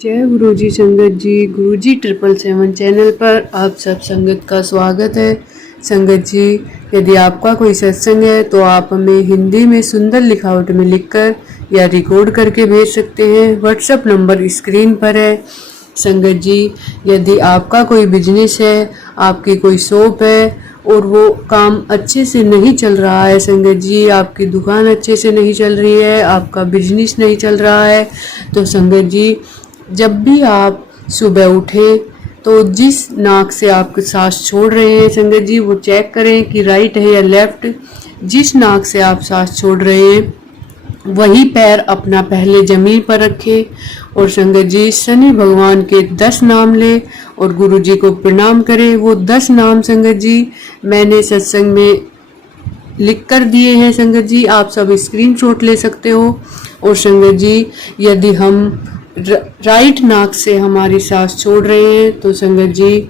जय गुरु जी संगत जी। गुरु जी 777 चैनल पर आप सब संगत का स्वागत है। संगत जी, यदि आपका कोई सत्संग है तो आप हमें हिंदी में सुंदर लिखावट में लिखकर या रिकॉर्ड करके भेज सकते हैं। व्हाट्सएप नंबर स्क्रीन पर है। संगत जी, यदि आपका कोई बिजनेस है, आपकी कोई शॉप है और वो काम अच्छे से नहीं चल रहा है, संगत जी आपकी दुकान अच्छे से नहीं चल रही है, आपका बिजनेस नहीं चल रहा है, तो संगत जी जब भी आप सुबह उठे तो जिस नाक से आप सांस छोड़ रहे हैं, संगत जी वो चेक करें कि राइट है या लेफ्ट। जिस नाक से आप सांस छोड़ रहे हैं वही पैर अपना पहले जमीन पर रखे और संगत जी शनि भगवान के 10 नाम ले और गुरु जी को प्रणाम करें। वो 10 नाम संगत जी मैंने सत्संग में लिख कर दिए हैं। संगत जी आप सब स्क्रीनशॉट ले सकते हो। और संगत जी यदि हम राइट नाक से हमारी सांस छोड़ रहे हैं तो संगत जी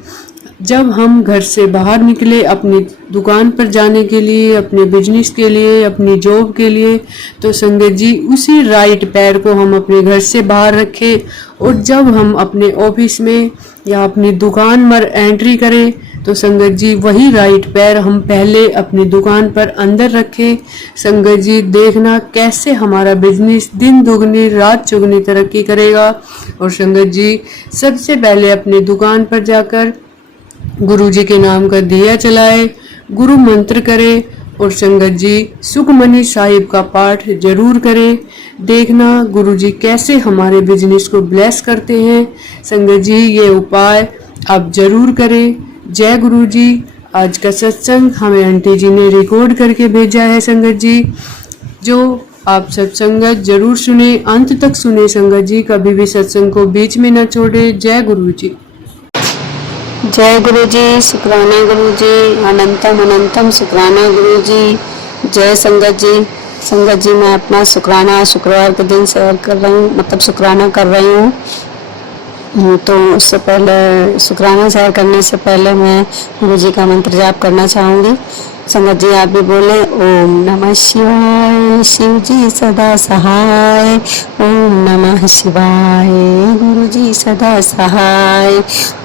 जब हम घर से बाहर निकले अपनी दुकान पर जाने के लिए, अपने बिजनेस के लिए, अपनी जॉब के लिए, तो संगत जी उसी राइट पैर को हम अपने घर से बाहर रखें और जब हम अपने ऑफिस में या अपनी दुकान पर एंट्री करें तो संगत जी वही राइट पैर हम पहले अपनी दुकान पर अंदर रखें। संगत जी देखना कैसे हमारा बिजनेस दिन दुगनी रात चौगुनी तरक्की करेगा। और संगत जी सबसे पहले अपनी दुकान पर जाकर गुरु जी के नाम का दिया जलाए, गुरु मंत्र करे और संगत जी सुखमनी साहिब का पाठ जरूर करें। देखना गुरु जी कैसे हमारे बिजनेस को ब्लेस करते हैं। संगत जी ये उपाय आप जरूर करें। जय गुरु जी। आज का सत्संग हमें आंटी जी ने रिकॉर्ड करके भेजा है संगत जी, जो आप सत्संगत जरूर सुने, अंत तक सुने संगत जी, कभी भी सत्संग को बीच में न छोड़े। जय गुरु जी। जय गुरु जी। शुक्राना गुरु जी। अनंतम अनंतम शुक्राना गुरु जी। जय संगत जी। संगत जी मैं अपना शुक्राना शुक्रवार के दिन शेयर कर रही हूँ, मतलब शुक्राना कर रही हूँ। तो उससे पहले शुक्राना शेयर करने से पहले मैं गुरु जी का मंत्र जाप करना चाहूँगी। संगत जी आप भी बोले। ओम नमः शिवाय। शिव जी सदा सहाय। ओम नमः शिवाय। गुरु जी सदा सहाय।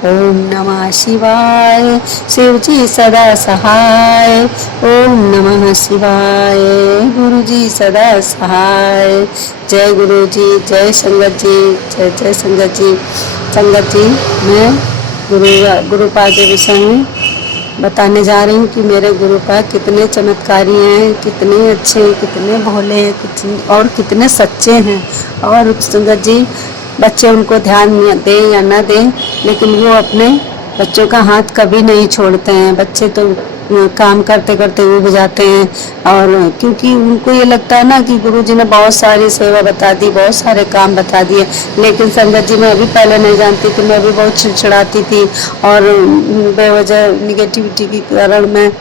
ओम नमः शिवाय। शिव जी सदा सहाय। ओम नमः शिवाय। गुरु जी सदा सहाय। जय गुरु जी। जय संगत जी। जय जय संगत जी। संगत जी मैं गुरुपाद के विषय में बताने जा रही हूँ कि मेरे गुरुपाद कितने चमत्कारी हैं, कितने अच्छे, कितने भोले हैं और कितने सच्चे हैं। और संगत जी बच्चे उनको ध्यान दें या न दें, लेकिन वो अपने बच्चों का हाथ कभी नहीं छोड़ते हैं। बच्चे तो काम करते करते उब जाते हैं, और क्योंकि उनको ये लगता है ना कि गुरुजी ने बहुत सारी सेवा बता दी, बहुत सारे काम बता दिए। लेकिन संगत जी मैं अभी पहले नहीं जानती थी, मैं भी बहुत चिड़चिड़ाती थी और बेवजह निगेटिविटी के कारण मैं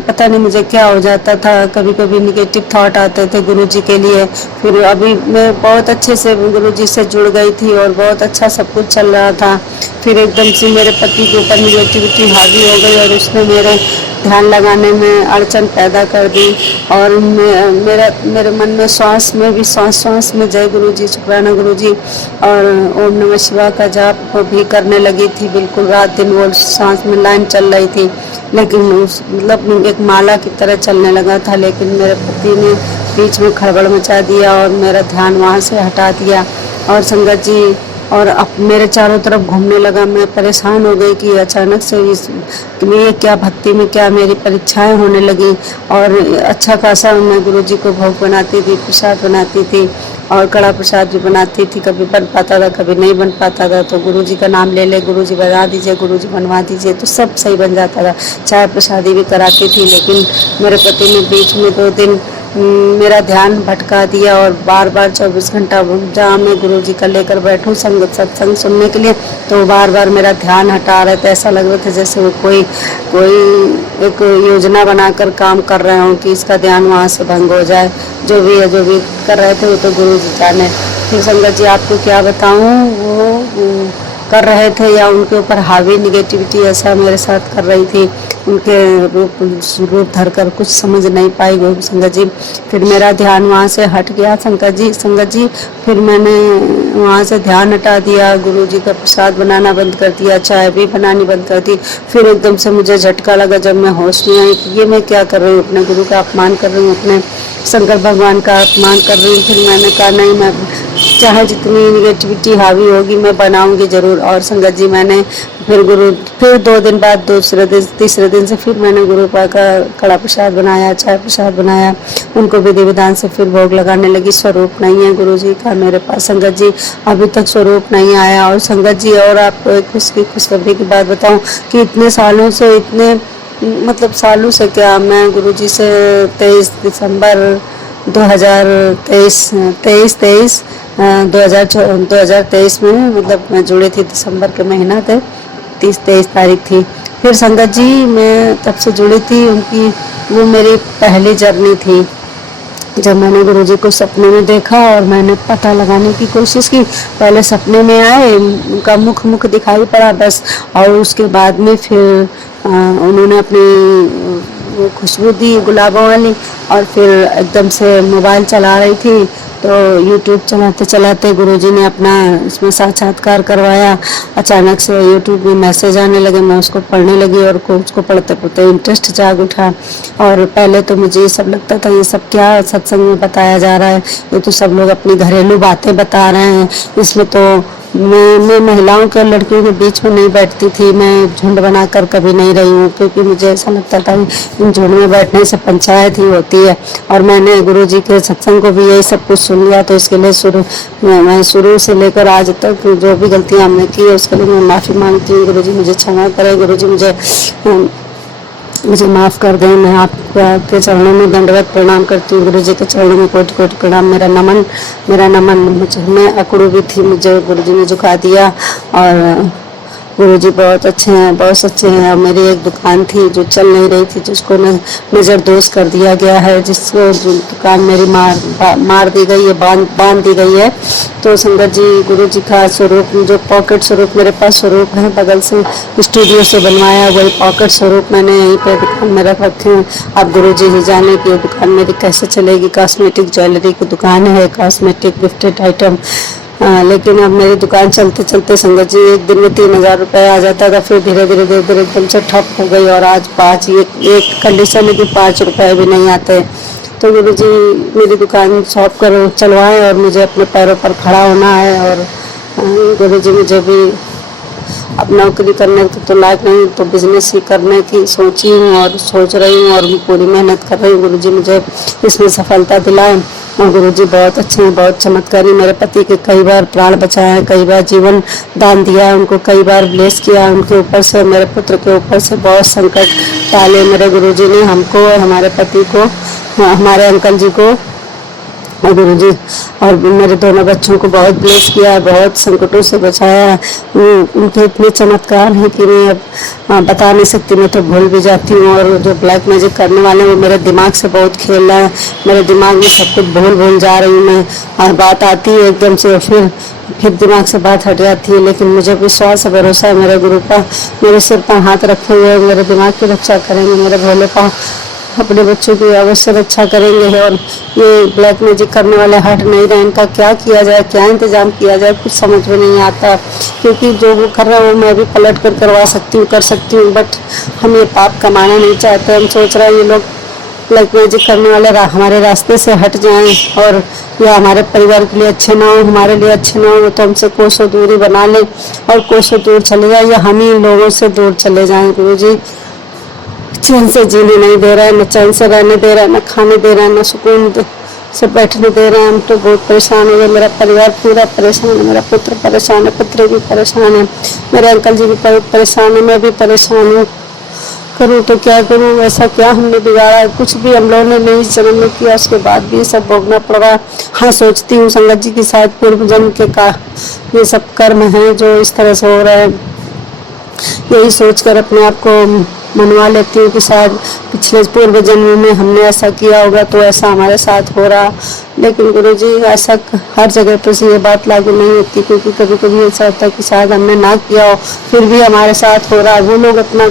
पता नहीं मुझे क्या हो जाता था। कभी कभी निगेटिव थॉट आते थे गुरुजी के लिए। फिर अभी मैं बहुत अच्छे से गुरुजी से जुड़ गई थी और बहुत अच्छा सब कुछ चल रहा था। फिर एकदम से मेरे पति के ऊपर निगेटिविटी हावी हो गई और उसने मेरे ध्यान लगाने में अड़चन पैदा कर दी। और मेरे मन में श्वास में भी श्वास में जय गुरु जी, शुक्राना गुरु जी और ओम नमः शिवाय का जाप भी करने लगी थी। बिल्कुल रात दिन वो सांस में लाइन चल रही थी, लेकिन मतलब एक माला की तरह चलने लगा था। लेकिन मेरे पति ने बीच में खड़बड़ मचा दिया और मेरा ध्यान वहाँ से हटा दिया। और संगत जी और अब मेरे चारों तरफ घूमने लगा। मैं परेशान हो गई कि अचानक से ये क्या भक्ति में क्या मेरी परीक्षाएं होने लगी। और अच्छा खासा मैं गुरुजी को भोग बनाती थी, प्रसाद बनाती थी और कड़ा प्रसाद भी बनाती थी। कभी बन पाता था, कभी नहीं बन पाता था, तो गुरुजी का नाम ले गुरुजी बना दीजिए, गुरुजी बनवा दीजिए, तो सब सही बन जाता था। चाय प्रसादी भी कराती थी। लेकिन मेरे पति ने बीच में 2 दिन मेरा ध्यान भटका दिया और बार बार 24 घंटा जहाँ मैं गुरुजी का लेकर बैठूं सत्संग सुनने के लिए, तो बार बार मेरा ध्यान हटा रहे थे। ऐसा लग रहा था जैसे वो कोई एक योजना बनाकर काम कर रहे हों कि इसका ध्यान वहाँ से भंग हो जाए। जो भी कर रहे थे वो तो गुरुजी जाने। फिर संगत जी आपको क्या बताऊँ, वो कर रहे थे या उनके ऊपर हावी निगेटिविटी ऐसा मेरे साथ कर रही थी। उनके रूप धरकर कुछ समझ नहीं पाई गुरु संगत जी। फिर मेरा ध्यान वहाँ से हट गया संगत जी। फिर मैंने वहाँ से ध्यान हटा दिया, गुरु जी का प्रसाद बनाना बंद कर दिया, चाय भी बनानी बंद कर दी। फिर एकदम से मुझे झटका लगा जब मैं होश में आई कि ये मैं क्या कर रही हूँ, अपने गुरु का अपमान कर रही हूँ, अपने शंकर भगवान का अपमान कर रही हूँ। फिर मैंने कहा नहीं, मैं चाहे जितनी निगेटिविटी हावी होगी मैं बनाऊंगी जरूर। और संगत जी मैंने फिर 2 दिन बाद तीसरे दिन से फिर मैंने गुरु पा का कड़ा प्रसाद बनाया, चाय प्रसाद बनाया, उनको विधि विधान से फिर भोग लगाने लगी। स्वरूप नहीं है गुरु जी का मेरे पास संगत जी, अभी तक स्वरूप नहीं आया। और संगत जी और आपको एक खुशखबरी की बात बताऊं कि इतने सालों से सालों से क्या, मैं गुरु जी से 23 दिसंबर 2023 में मैं जुड़ी थी, दिसंबर के महीना थे, 23 तारीख थी। फिर संगत जी मैं तब से जुड़ी थी, उनकी वो मेरी पहली जर्नी थी। जब मैंने गुरुजी को सपने में देखा और मैंने पता लगाने की कोशिश की, पहले सपने में आए, उनका मुख दिखाई पड़ा बस, और उसके बाद में फिर उन्होंने अपनी वो खुशबू दी गुलाबों वाली, और फिर एकदम से मोबाइल चला रही थी तो यूट्यूब चलाते चलाते गुरुजी ने अपना इसमें साक्षात्कार करवाया। अचानक से यूट्यूब में मैसेज आने लगे, मैं उसको पढ़ने लगी और उसको पढ़ते पढ़ते इंटरेस्ट जाग उठा। और पहले तो मुझे ये सब लगता था ये सब क्या सत्संग में बताया जा रहा है, ये तो सब लोग अपनी घरेलू बातें बता रहे हैं, इसमें तो मैं महिलाओं के और लड़कियों के बीच में नहीं बैठती थी, मैं झुंड बनाकर कभी नहीं रही हूँ, क्योंकि मुझे ऐसा लगता था इन झुंड में बैठने से पंचायत ही होती है। और मैंने गुरुजी के सत्संग को भी यही सब कुछ सुन लिया, तो इसके लिए मैं शुरू से लेकर आज तक जो भी गलतियाँ हमने की है उसके लिए मैं माफ़ी मांगती हूँ। गुरुजी मुझे क्षमा करें, गुरुजी मुझे माफ़ कर दें। मैं आपके चरणों में दंडवत प्रणाम करती हूँ, गुरुजी के चरणों में कोटि कोटि प्रणाम, मेरा नमन। मैं अकड़ू भी थी, मुझे गुरुजी ने झुका दिया। और गुरुजी बहुत अच्छे हैं, बहुत सच्चे हैं। और मेरी एक दुकान थी जो चल नहीं रही थी, जिसको नज़र दोष कर दिया गया है, जिसको दुकान मेरी मार दी गई है, बांध दी गई है। तो संगत जी गुरुजी का स्वरूप, जो पॉकेट स्वरूप मेरे पास स्वरूप है, बगल से स्टूडियो से बनवाया, वही पॉकेट स्वरूप मैंने यहीं पे दुकान में रख रखे हैं। आप गुरुजी ही जाने की दुकान मेरी कैसे चलेगी। कॉस्मेटिक ज्वेलरी की दुकान है, कॉस्मेटिक गिफ्टेड आइटम, लेकिन अब मेरी दुकान चलते चलते संगत जी एक दिन में 3000 रुपये आ जाता था, फिर धीरे धीरे एकदम से ठप हो गई, और आज एक कंडीशन है कि 5 रुपये भी नहीं आते। तो गुरु जी मेरी दुकान शॉप कर चलवाएं और मुझे अपने पैरों पर खड़ा होना है। और गुरु जी मुझे भी अब नौकरी करने तो लायक नहीं, तो बिजनेस ही करने की सोची हूँ और सोच रही हूँ और पूरी मेहनत कर रही हूँ। गुरुजी मुझे इसमें सफलता दिलाएं। और गुरुजी बहुत अच्छे हैं, बहुत चमत्कारी। मेरे पति के कई बार प्राण बचाए हैं, कई बार जीवन दान दिया है, उनको कई बार ब्लेस किया है। उनके ऊपर से, मेरे पुत्र के ऊपर से बहुत संकट टाले मेरे गुरुजी ने, हमको और हमारे पति को, हमारे अंकल जी को और गुरुजी और मेरे दोनों बच्चों को बहुत ब्लेस किया है, बहुत संकटों से बचाया है। उनके इतने चमत्कार हैं कि मैं अब बता नहीं सकती, मैं तो भूल भी जाती हूँ। और जो ब्लैक मैजिक करने वाले हैं वो मेरे दिमाग से बहुत खेल रहा है, मेरे दिमाग में सब कुछ भूल जा रही हूँ मैं, और बात आती है एकदम से फिर दिमाग से बात हट जाती है। लेकिन मुझे विश्वास और भरोसा है मेरे गुरु का, मेरे सिर पर हाथ रखे हुए मेरे दिमाग की रक्षा करेंगे, मेरे भोले का अपने बच्चों की अवश्य रक्षा करेंगे। और ये ब्लैक मैजिक करने वाले हट नहीं रहे, इनका क्या किया जाए, क्या इंतजाम किया जाए, कुछ समझ में नहीं आता। क्योंकि जो वो कर रहा है वो मैं भी पलट कर करवा सकती हूँ, कर सकती हूँ, बट हम ये पाप कमाना नहीं चाहते। हम सोच रहे हैं ये लोग ब्लैक मैजिक करने वाले हमारे रास्ते से हट जाएं, और या हमारे परिवार के लिए अच्छे ना हो, हमारे लिए अच्छे ना हो, तो हमसे कोसों दूरी बना लें और कोसों दूर चले जाए, या हम ही लोगों से दूर चले जाएं। गुरु जी चैन से जीने नहीं दे रहा है, न चैन से रहने दे रहा है, न खाने दे रहा है, न सुकून से बैठने दे रहे हैं। हम तो बहुत परेशान हो गए, मेरा परिवार पूरा परेशान है, मेरा पुत्र परेशान है, पुत्र भी परेशान है, मेरे अंकल जी भी बहुत परेशान है, मैं भी परेशान हूँ। करूँ तो क्या करूँ, ऐसा क्या हमने बिगाड़ा है, कुछ भी हम लोगों ने नहीं इस जन्म में किया, उसके बाद भी ये सब भोगना पड़ रहा है। हाँ, सोचती हूँ संगत जी की शायद पूर्व जन्म के का ये सब कर्म है जो इस तरह से हो रहा है। यही सोचकर अपने आप को मनवा लेती हूँ कि शायद पिछले पूर्व जन्म में हमने ऐसा किया होगा तो ऐसा हमारे साथ हो रहा। लेकिन गुरुजी ऐसा हर जगह पर से ये बात लागू नहीं होती, क्योंकि कभी कभी ऐसा होता है कि शायद हमने ना किया हो फिर भी हमारे साथ हो रहा है, वो लोग अपना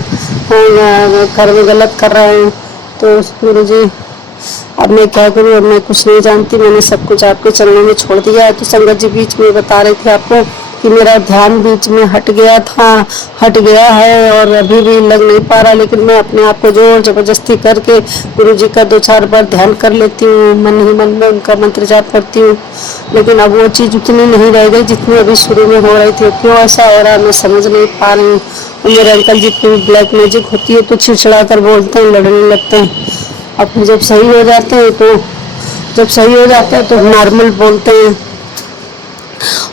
कर्म गलत कर रहे हैं। तो गुरुजी अब मैं क्या करूँ, अब मैं कुछ नहीं जानती, मैंने सब कुछ आपके चरणों में छोड़ दिया है। तो संगत जी बीच में बता रहे थे आपको कि मेरा ध्यान बीच में हट गया था, हट गया है और अभी भी लग नहीं पा रहा, लेकिन मैं अपने आप को जोर जबरदस्ती करके गुरु जी का 2-4 बार ध्यान कर लेती हूँ, मन ही मन में उनका मंत्र जाप करती हूँ। लेकिन अब वो चीज़ उतनी नहीं रह गई जितनी अभी शुरू में हो रही थी। क्यों ऐसा हो रहा है मैं समझ नहीं पा रही हूँ। मेरे अंकल जी की ब्लैक मैजिक होती है तो चिड़चिड़ा कर बोलते हैं, लड़ने लगते हैं। अब जब सही हो जाते हैं तो नॉर्मल बोलते हैं।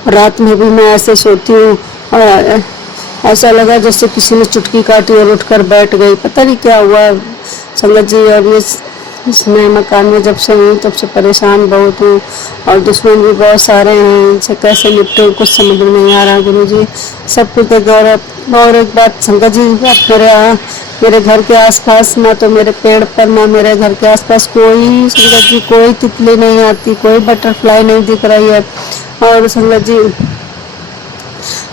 रात में भी मैं ऐसे सोती हूँ और ऐसा लगा जैसे किसी ने चुटकी काटी और उठकर बैठ गई, पता नहीं क्या हुआ संगत जी। और ये इस नए मकान में जब से हूँ तब से परेशान बहुत हूँ और दुश्मन भी बहुत सारे हैं, इनसे कैसे निपटूं कुछ समझ में नहीं आ रहा गुरु जी। सब कुछ गौरव। और एक बात संगत जी, मेरे घर के आसपास ना तो मेरे पेड़ पर ना मेरे घर के आसपास कोई संगत जी कोई तितली नहीं आती, कोई बटरफ्लाई नहीं दिख रही है। और संगत जी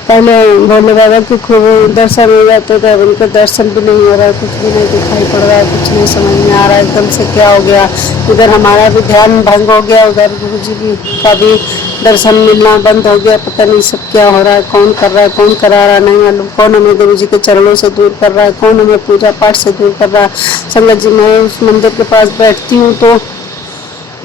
पहले भोले बाबा के खूब दर्शन हो जाते थे, अब उनके दर्शन भी नहीं हो रहा है, कुछ भी नहीं दिखाई पड़ रहा है, कुछ नहीं समझ में आ रहा है एकदम से क्या हो गया। इधर हमारा भी ध्यान भंग हो गया, उधर गुरु जी भी का भी दर्शन मिलना बंद हो गया। पता नहीं सब क्या हो रहा है, कौन कर रहा है कौन करा रहा नहीं मालूम, कौन हमें गुरु जी के चरणों से दूर कर रहा है, कौन हमें पूजा पाठ से दूर कर रहा है। संगत जी मैं उस मंदिर के पास बैठती हूँ तो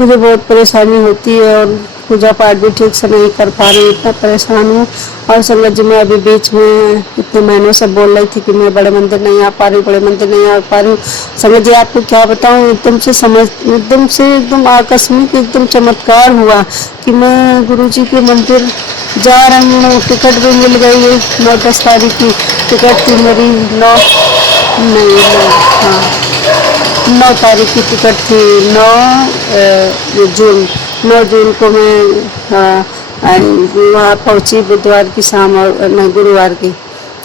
मुझे बहुत परेशानी होती है और पूजा पाठ भी ठीक से नहीं कर पा रही, इतना परेशान हूँ। और संगत जी मैं अभी बीच में इतने महीनों से बोल रही थी कि मैं बड़े मंदिर नहीं आ पा रही, बड़े मंदिर नहीं आ पा रही हूँ। संगत जी आपको क्या बताऊँ, एकदम आकस्मिक एकदम चमत्कार हुआ कि मैं गुरु जी के मंदिर जा रही हूँ। टिकट भी मिल गई है, 9-10 तारीख की टिकट थी मेरी, 9 तारीख की टिकट थी, 9 जून को मैं वहाँ पहुँची, बुधवार की शाम और नहीं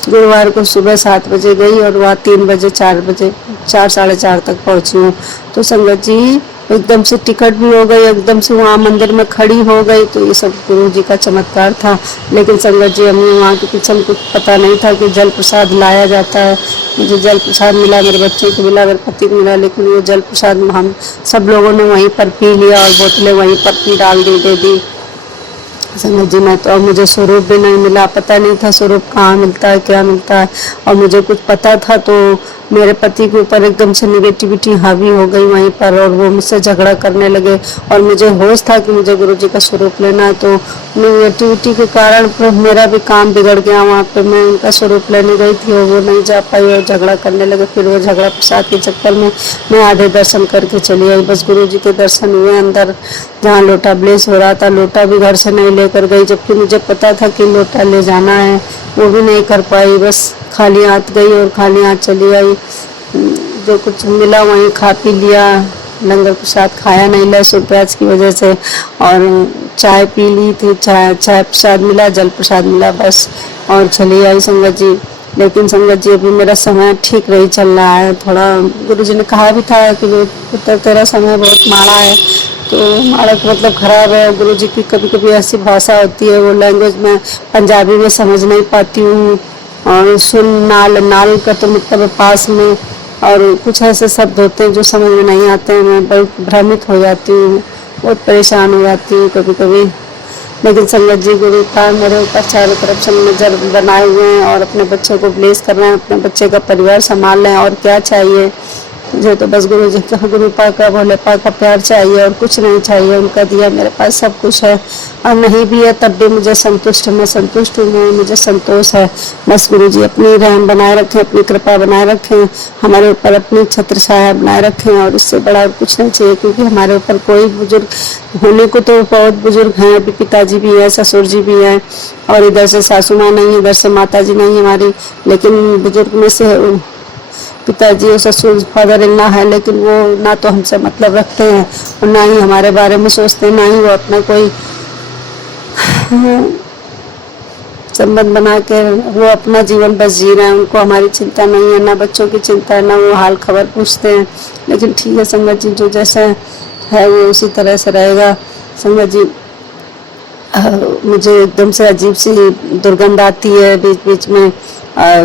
गुरुवार को सुबह 7 बजे गई और वहाँ 3 बजे 4 साढ़े 4 तक पहुँची हूँ। तो संगत जी एकदम से टिकट भी हो गई, एकदम से वहाँ मंदिर में खड़ी हो गई। तो ये सब गुरु जी का चमत्कार था। लेकिन संगत जी हमें वहाँ के पीछे कुछ पता नहीं था कि जल प्रसाद लाया जाता है। मुझे जल प्रसाद मिला, मेरे बच्चे को मिला, मेरे पति को मिला, लेकिन वो जल प्रसाद हम सब लोगों ने वहीं पर पी लिया और बोतलें वहीं पर डाल दे दी। संगत जी मैं तो अब मुझे स्वरूप भी नहीं मिला, पता नहीं था स्वरूप कहाँ मिलता है क्या मिलता है। और मुझे कुछ पता था तो मेरे पति के ऊपर एकदम से निगेटिविटी हावी हो गई वहीं पर और वो मुझसे झगड़ा करने लगे। और मुझे होश था कि मुझे गुरु जी का स्वरूप लेना है, तो निगेटिविटी के कारण मेरा भी काम बिगड़ गया। वहाँ पे मैं उनका स्वरूप लेने गई थी और वो नहीं जा पाई और झगड़ा करने लगे। फिर वो झगड़ा प्रसाद के चक्कर में मैं आधे दर्शन करके चली आई। बस गुरु जी के दर्शन हुए अंदर, जहाँ लोटा ब्लेस हो रहा था, लोटा भी घर से नहीं लेकर गई, जबकि मुझे पता था कि लोटा ले जाना है, वो भी नहीं कर पाई। बस खाली हाथ गई और खाली हाथ चली आई। जो कुछ मिला वहीं खा पी लिया, लंगर प्रसाद खाया नहीं लहसुन प्याज की वजह से, और चाय पी ली थी, चाय प्रसाद मिला, जल प्रसाद मिला बस, और चली आई संगत जी। लेकिन संगत जी अभी मेरा समय ठीक नहीं चल रहा है थोड़ा। गुरु जी ने कहा भी था कि पुत्र तेरा समय बहुत माड़ा है, तो माड़ा का मतलब खराब है। गुरु जी की कभी कभी ऐसी भाषा होती है, वो लैंग्वेज में पंजाबी में समझ नहीं पाती हूँ, और सुन नाल का तो मतलब पास में, और कुछ ऐसे शब्द होते हैं जो समझ में नहीं आते हैं। मैं बहुत भ्रमित हो जाती हूँ, बहुत परेशान हो जाती हूँ कभी कभी। लेकिन संगत जी गुरु का मेरे ऊपर चारों तरफ से नजर बनाए हुए हैं और अपने बच्चों को ब्लेस कर रहे हैं, अपने बच्चे का परिवार संभाल रहे हैं। और क्या चाहिए मुझे, तो बस गुरु जी का, गुरु पाक का, भोले पाक का प्यार चाहिए और कुछ नहीं चाहिए। उनका दिया मेरे पास सब कुछ है, और नहीं भी है तब भी मुझे संतुष्ट, मैं संतुष्ट हूँ, मुझे संतोष है। बस गुरु जी अपनी रहम बनाए रखें, अपनी कृपा बनाए रखें, हमारे ऊपर अपनी छत्र छाया बनाए रखें, और इससे बड़ा और कुछ नहीं चाहिए। क्योंकि हमारे ऊपर कोई बुजुर्ग होने को तो बहुत बुजुर्ग हैं, अभी पिताजी भी है, ससुर जी भी हैं, और इधर से सासू माँ नहीं है, इधर से माता जी नहीं हमारी। लेकिन बुजुर्ग में से पिताजी और ससुर फादर इन लॉ है, लेकिन वो ना तो हमसे मतलब रखते हैं और ना ही हमारे बारे में सोचते हैं, ना ही वो अपना कोई संबंध बना के वो अपना जीवन बस जी रहे हैं, उनको हमारी चिंता नहीं है, ना बच्चों की चिंता है, ना वो हाल खबर पूछते हैं। लेकिन ठीक है संगत जी, जो जैसा है वो उसी तरह से रहेगा। संगत जी मुझे एकदम से अजीब सी दुर्गंध आती है बीच बीच में,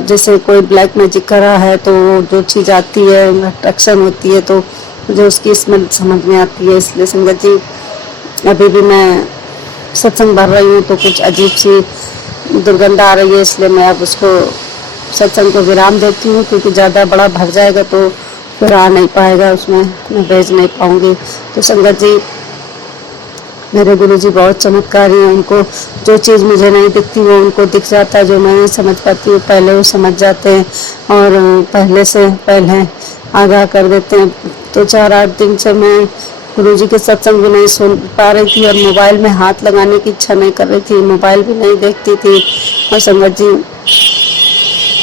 जैसे कोई ब्लैक मैजिक कर रहा है, तो जो चीज़ आती है अट्रैक्शन होती है, तो मुझे उसकी स्मेल समझ में आती है। इसलिए संगत जी अभी भी मैं सत्संग भर रही हूँ तो कुछ अजीब सी दुर्गंध आ रही है, इसलिए मैं अब उसको सत्संग को विराम देती हूँ, क्योंकि ज़्यादा बड़ा भर जाएगा तो फिर आ नहीं पाएगा, उसमें मैं भेज नहीं पाऊँगी। तो संगत जी मेरे गुरुजी बहुत चमत्कारी हैं, उनको जो चीज़ मुझे नहीं दिखती वो उनको दिख जाता है, जो मैं नहीं समझ पाती वो पहले वो समझ जाते हैं और पहले से पहले आगाह कर देते हैं। तो 4-8 दिन से मैं गुरुजी के सत्संग भी नहीं सुन पा रही थी और मोबाइल में हाथ लगाने की इच्छा नहीं कर रही थी, मोबाइल भी नहीं देखती थी। और संगत जी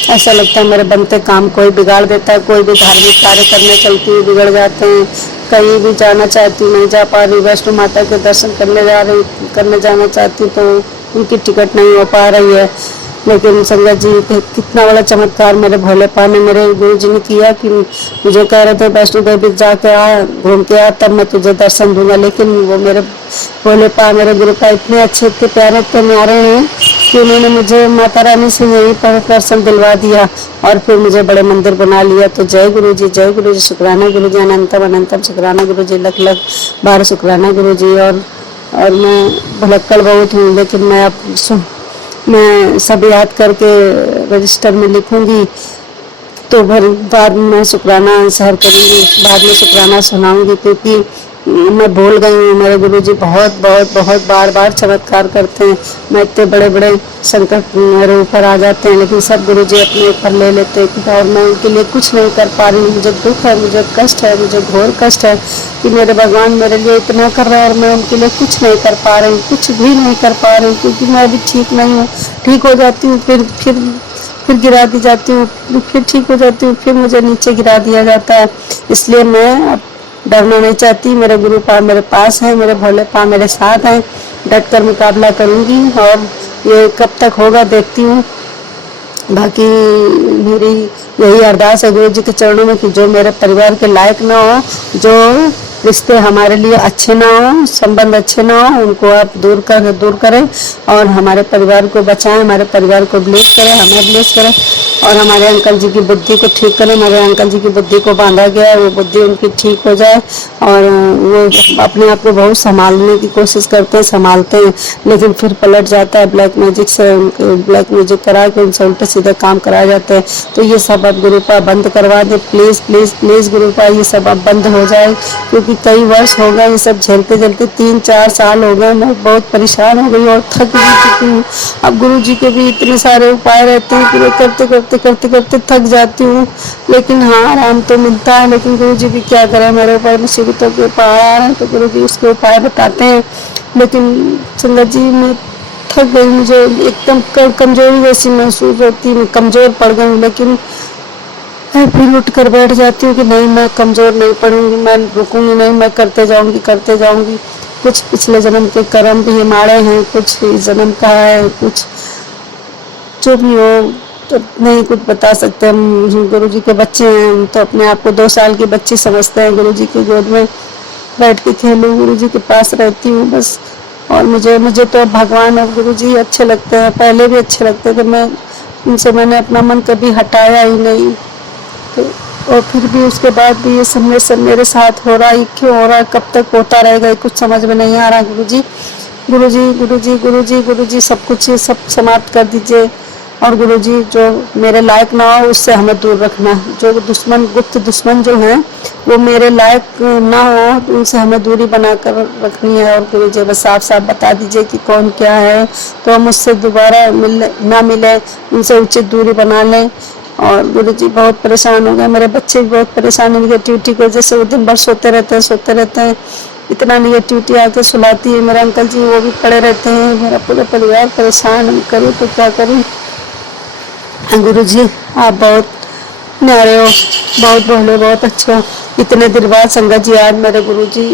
ऐसा लगता है मेरे बनते काम कोई बिगाड़ देता है, कोई भी धार्मिक कार्य करने चलती हुई बिगड़ जाते हैं। कहीं भी जाना चाहती हूँ नहीं जा पा रही, वैष्णो माता के दर्शन करने जाना चाहती हूँ तो उनकी टिकट नहीं हो पा रही है। लेकिन संगत जी कितना बड़ा चमत्कार मेरे भोलेपा ने, मेरे गुरु जी ने किया कि मुझे कह रहे थे वैष्णो देवी जाके आ, घूम के आ, तब मैं तुझे दर्शन दूंगा। लेकिन वो मेरे भोलेपा, मेरे गुरुपा इतने अच्छे, इतने प्यारे, इतने न्यारे हैं कि उन्होंने मुझे माता रानी से यहीं पर दर्शन दिलवा दिया और फिर मुझे बड़े मंदिर बना लिया। तो जय गुरु जी, जय गुरु जी, शुक्राना गुरु जी, अनंतम अनंतम शुक्राना गुरु जी, लख लख बार शुक्राना गुरु जी। और मैं भुलक्कड़ बहुत हूँ, लेकिन मैं सब याद करके रजिस्टर में लिखूंगी, तो बाद में मैं शुक्राना सहर करूंगी, बाद में शुक्राना सुनाऊंगी, क्योंकि मैं भूल गई हूँ। मेरे गुरुजी बहुत बहुत बहुत बार बार चमत्कार करते हैं, मैं इतने बड़े बड़े संकट मेरे ऊपर आ जाते हैं, लेकिन सब गुरुजी अपने ऊपर ले लेते हैं और मैं उनके लिए कुछ नहीं कर पा रही हूँ। मुझे दुख है, मुझे कष्ट है, मुझे घोर कष्ट है कि मेरे भगवान मेरे लिए इतना कर रहे हैं और मैं उनके लिए कुछ नहीं कर पा रही हूँ, कुछ भी नहीं कर पा रही हूँ, क्योंकि मैं अभी ठीक नहीं हूँ। ठीक हो जाती हूँ फिर गिरा दी जाती हूँ, फिर ठीक हो जाती हूँ, फिर मुझे नीचे गिरा दिया जाता है। इसलिए मैं अब डरना नहीं चाहती, मेरे गुरु पा मेरे पास है, मेरे भोले पा मेरे साथ हैं, डट कर मुकाबला करूंगी और ये कब तक होगा देखती हूँ। बाकी मेरी यही अरदास है गुरु जी के चरणों में कि जो मेरे परिवार के लायक ना हो, जो रिश्ते हमारे लिए अच्छे ना हो, संबंध अच्छे ना हो, उनको आप दूर करें और हमारे परिवार को बचाएं, हमारे परिवार को ब्लेस करें, हमें ब्लेस करें और हमारे अंकल जी की बुद्धि को ठीक करें। हमारे अंकल जी की बुद्धि को बांधा गया है, वो बुद्धि उनकी ठीक हो जाए और वो अपने आप को बहुत संभालने की कोशिश करते हैं, संभालते हैं, लेकिन फिर पलट जाता है ब्लैक मैजिक से, ब्लैक मैजिक करा के उनसे उल्टे सीधे काम कराए जाते हैं। तो ये सब अब गुरुपा बंद करवा दे, प्लीज़ प्लीज़ प्लीज़ गुरुपा, ये सब अब बंद हो जाए, क्योंकि कई वर्ष हो गए ये सब झेलते झेलते, 3-4 साल हो गए, मैं बहुत परेशान हो गई और थक भी चुकी हूँ। अब गुरु जी के भी इतने सारे उपाय रहते हैं कि मैं करते करते करते करते थक जाती हूँ, लेकिन हाँ आराम तो मिलता है। लेकिन गुरु जी भी क्या करें, मेरे ऊपर मुसीबतों के पहाड़ आ रहे हैं, तो गुरु जी उसके उपाय बताते हैं। लेकिन संगत जी मैं थक गई, मुझे एकदम कमजोरी जैसी महसूस होती है, कमजोर पड़ गई। लेकिन मैं फिर उठ कर बैठ जाती हूँ कि नहीं, मैं कमजोर नहीं पड़ूंगी, मैं रुकूंगी नहीं, मैं करते जाऊंगी। कुछ पिछले जन्म के कर्म भी हमारे हैं, कुछ इस जन्म का है, कुछ जो भी हो तो नहीं कुछ बता सकते। हम गुरु जी के बच्चे हैं, हम तो अपने आप को 2 साल की बच्ची समझते हैं। गुरु जी की गोद में बैठ के खेलूं, गुरु जी के पास रहती हूँ बस। और मुझे तो भगवान और गुरु जी अच्छे लगते हैं, पहले भी अच्छे लगते थे, मैंने अपना मन कभी हटाया ही नहीं। तो और फिर भी उसके बाद भी ये सब मेरे साथ हो रहा है, क्यों हो रहा है, कब तक होता रहेगा, कुछ समझ में नहीं आ रहा। गुरु जी गुरु जी गुरु जी गुरु जी गुरु जी सब कुछ ये सब समाप्त कर दीजिए। और गुरु जी जो मेरे लायक ना हो उससे हमें दूर रखना, जो दुश्मन, गुप्त दुश्मन जो हैं वो मेरे लायक ना हो तो उनसे हमें दूरी बनाकर रखनी है। और गुरु जी बस साफ साफ बता दीजिए कि कौन क्या है, तो हम उससे दोबारा ना मिले, उनसे उचित दूरी बना लें। और गुरु जी बहुत परेशान हो गए, मेरे बच्चे भी बहुत परेशान है निगेटिविटी की वजह से, वो दिन भर सोते रहते हैं, इतना निगेटिविटी आके सुलाती है। मेरे अंकल जी वो भी पड़े रहते हैं, मेरा पूरा परिवार परेशान, हम करूँ तो क्या करूँ। गुरु जी आप बहुत न्यारे हो, बहुत भोले, बहुत अच्छे हो। इतने दिन बाद संगत जी आज मेरे गुरु जी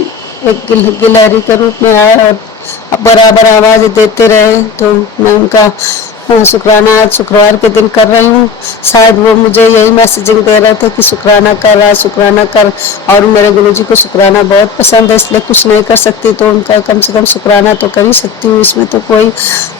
एक गिलहरी के रूप में आए और बराबर आवाज देते रहे, तो मैं उनका शुक्राना आज शुक्रवार के दिन कर रही हूँ। शायद वो मुझे यही मैसेजिंग दे रहे थे कि शुक्राना कर, आज शुक्राना कर। और मेरे गुरुजी को शुक्राना बहुत पसंद है, इसलिए कुछ नहीं कर सकती तो उनका कम से कम शुक्राना तो कर ही सकती हूँ। इसमें तो कोई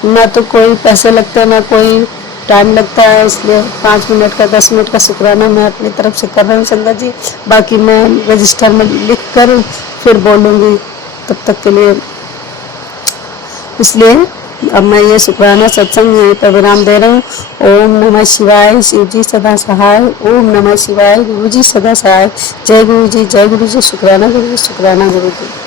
ना तो कोई पैसे लगते ना कोई टाइम लगता है, इसलिए 5 मिनट का 10 मिनट का शुक्राना मैं अपनी तरफ से कर रही हूँ संगत जी। बाकी मैं रजिस्टर में लिख कर फिर बोलूँगी, तब तक के लिए। इसलिए अब मैं ये शुक्राना सत्संग यहीं पर विराम दे रही हूँ। ओम नमः शिवाय, शिव जी सदा सहाय। ओम नमः शिवाय, गुरु जी सदा सहाय। जय गुरु जी, जय गुरु जी। शुक्राना गुरु जी, शुक्राना गुरु जी।